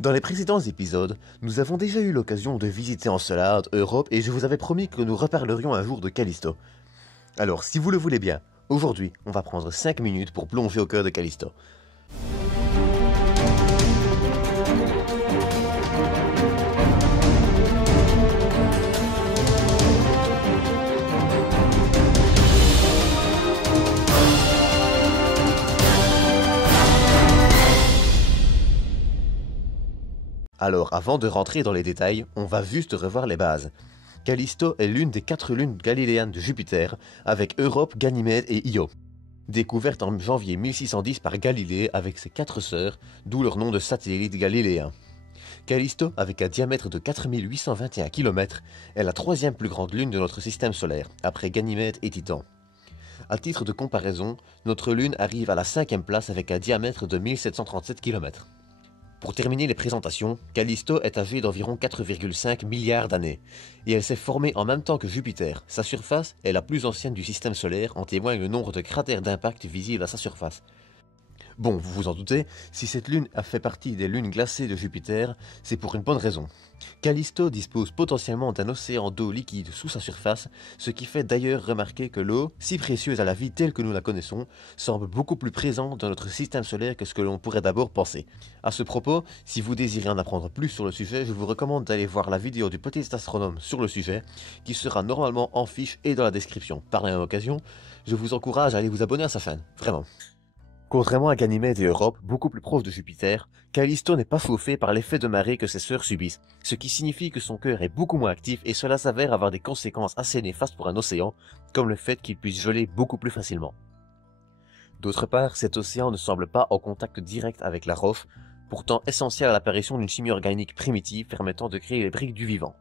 Dans les précédents épisodes, nous avons déjà eu l'occasion de visiter Encelade, Europe, et je vous avais promis que nous reparlerions un jour de Callisto. Alors, si vous le voulez bien, aujourd'hui, on va prendre 5 minutes pour plonger au cœur de Callisto. Alors, avant de rentrer dans les détails, on va juste revoir les bases. Callisto est l'une des 4 lunes galiléennes de Jupiter, avec Europe, Ganymède et Io. Découverte en janvier 1610 par Galilée avec ses 4 sœurs, d'où leur nom de satellite galiléen. Callisto, avec un diamètre de 4821 km, est la 3e plus grande lune de notre système solaire, après Ganymède et Titan. À titre de comparaison, notre lune arrive à la 5e place avec un diamètre de 1737 km. Pour terminer les présentations, Callisto est âgée d'environ 4,5 milliards d'années, et elle s'est formée en même temps que Jupiter. Sa surface est la plus ancienne du système solaire, en témoigne le nombre de cratères d'impact visibles à sa surface. Bon, vous vous en doutez, si cette lune a fait partie des lunes glacées de Jupiter, c'est pour une bonne raison. Callisto dispose potentiellement d'un océan d'eau liquide sous sa surface, ce qui fait d'ailleurs remarquer que l'eau, si précieuse à la vie telle que nous la connaissons, semble beaucoup plus présente dans notre système solaire que ce que l'on pourrait d'abord penser. À ce propos, si vous désirez en apprendre plus sur le sujet, je vous recommande d'aller voir la vidéo du petit astronome sur le sujet, qui sera normalement en fiche et dans la description. Par la même occasion, je vous encourage à aller vous abonner à sa chaîne, vraiment. Contrairement à Ganymède et Europe, beaucoup plus proches de Jupiter, Callisto n'est pas chauffé par l'effet de marée que ses sœurs subissent, ce qui signifie que son cœur est beaucoup moins actif et cela s'avère avoir des conséquences assez néfastes pour un océan, comme le fait qu'il puisse geler beaucoup plus facilement. D'autre part, cet océan ne semble pas en contact direct avec la roche, pourtant essentielle à l'apparition d'une chimie organique primitive permettant de créer les briques du vivant.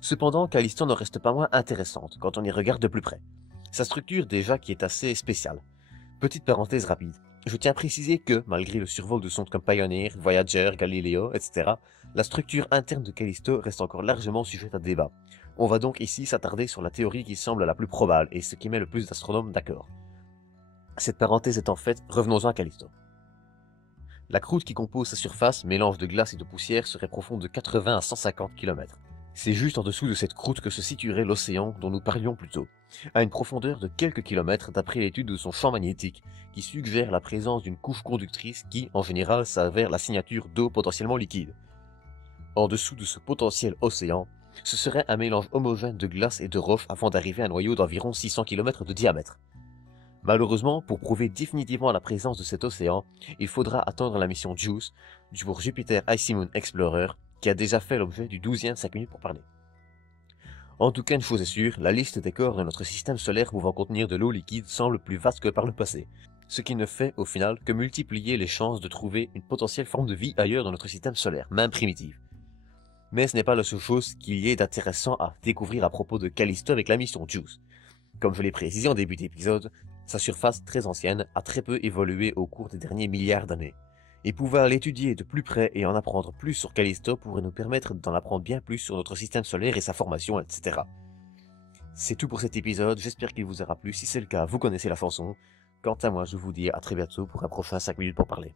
Cependant, Callisto ne reste pas moins intéressante quand on y regarde de plus près. Sa structure déjà qui est assez spéciale. Petite parenthèse rapide. Je tiens à préciser que, malgré le survol de sondes comme Pioneer, Voyager, Galileo, etc., la structure interne de Callisto reste encore largement sujette à débat. On va donc ici s'attarder sur la théorie qui semble la plus probable et ce qui met le plus d'astronomes d'accord. Cette parenthèse étant faite, revenons-en à Callisto. La croûte qui compose sa surface, mélange de glace et de poussière, serait profonde de 80 à 150 km. C'est juste en dessous de cette croûte que se situerait l'océan dont nous parlions plus tôt, à une profondeur de quelques kilomètres d'après l'étude de son champ magnétique, qui suggère la présence d'une couche conductrice qui, en général, s'avère la signature d'eau potentiellement liquide. En dessous de ce potentiel océan, ce serait un mélange homogène de glace et de roche avant d'arriver à un noyau d'environ 600 km de diamètre. Malheureusement, pour prouver définitivement la présence de cet océan, il faudra attendre la mission JUICE pour Jupiter Icy Moon Explorer, qui a déjà fait l'objet du 12e 5 minutes pour parler. En tout cas, une chose est sûre, la liste des corps de notre système solaire pouvant contenir de l'eau liquide semble plus vaste que par le passé, ce qui ne fait au final que multiplier les chances de trouver une potentielle forme de vie ailleurs dans notre système solaire, même primitive. Mais ce n'est pas la seule chose qu'il y ait d'intéressant à découvrir à propos de Callisto avec la mission JUICE. Comme je l'ai précisé en début d'épisode, sa surface très ancienne a très peu évolué au cours des derniers milliards d'années. Et pouvoir l'étudier de plus près et en apprendre plus sur Callisto pourrait nous permettre d'en apprendre bien plus sur notre système solaire et sa formation, etc. C'est tout pour cet épisode, j'espère qu'il vous aura plu. Si c'est le cas, vous connaissez la chanson. Quant à moi, je vous dis à très bientôt pour un prochain 5 minutes pour parler.